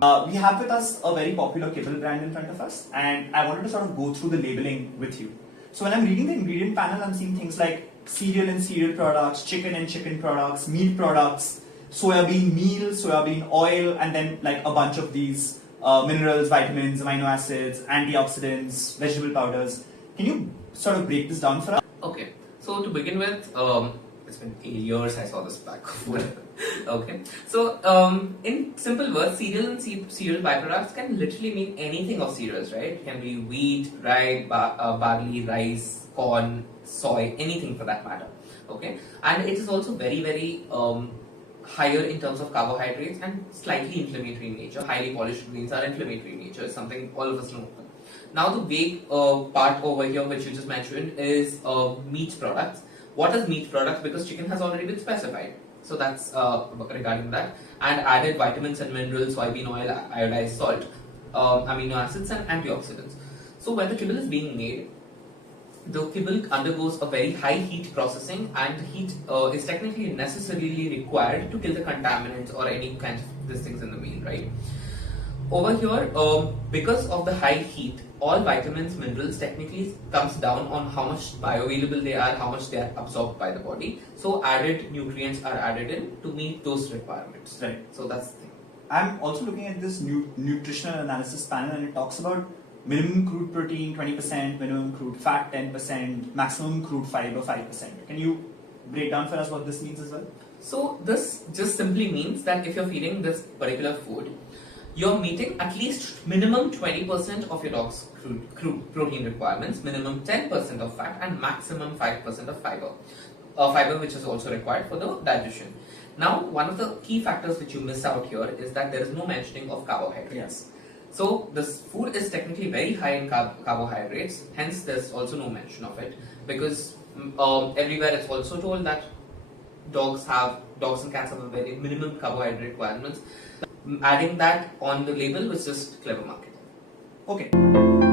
We have with us a very popular Kibble brand in front of us, and I wanted to sort of go through the labeling with you. So when I'm reading the ingredient panel, I'm seeing things like cereal and cereal products, chicken and chicken products, meat products, soybean meal, soybean oil, and then like a bunch of these minerals, vitamins, amino acids, antioxidants, vegetable powders. Can you sort of break this down for us? Okay, so to begin with, it's been years I saw this pack of food. Okay, so in simple words, cereal and cereal byproducts can literally mean anything of cereals, right? It can be wheat, rye, barley, rice, corn, soy, anything for that matter. Okay, and it is also very higher in terms of carbohydrates and slightly inflammatory in nature. Highly polished grains are inflammatory in nature, is something all of us know. Now the vague part over here which you just mentioned is meat products. What is meat products? Because chicken has already been specified. So that's regarding that. And added vitamins and minerals, soybean oil, iodized salt, amino acids and antioxidants. So when the kibble is being made, the kibble undergoes a very high heat processing, and the heat is technically necessarily required to kill the contaminants or any kind of these things in the meal, right? Over here, because of the high heat, all vitamins, minerals technically comes down on how much bioavailable they are, how much they are absorbed by the body. So added nutrients are added in to meet those requirements. Right. So that's the thing. I'm also looking at this nutritional analysis panel, and it talks about minimum crude protein 20%, minimum crude fat 10%, maximum crude fiber 5%. Can you break down for us what this means as well? So this just simply means that if you're feeding this particular food, you're meeting at least minimum 20% of your dog's crude protein requirements, minimum 10% of fat, and maximum 5% of fiber. Fiber which is also required for the digestion. Now, one of the key factors which you miss out here is that there is no mentioning of carbohydrates. Yes. So this food is technically very high in carbohydrates, hence there's also no mention of it, because everywhere it's also told that dogs and cats have a very minimum carbohydrate requirements. Adding that on the label was just clever marketing. Okay.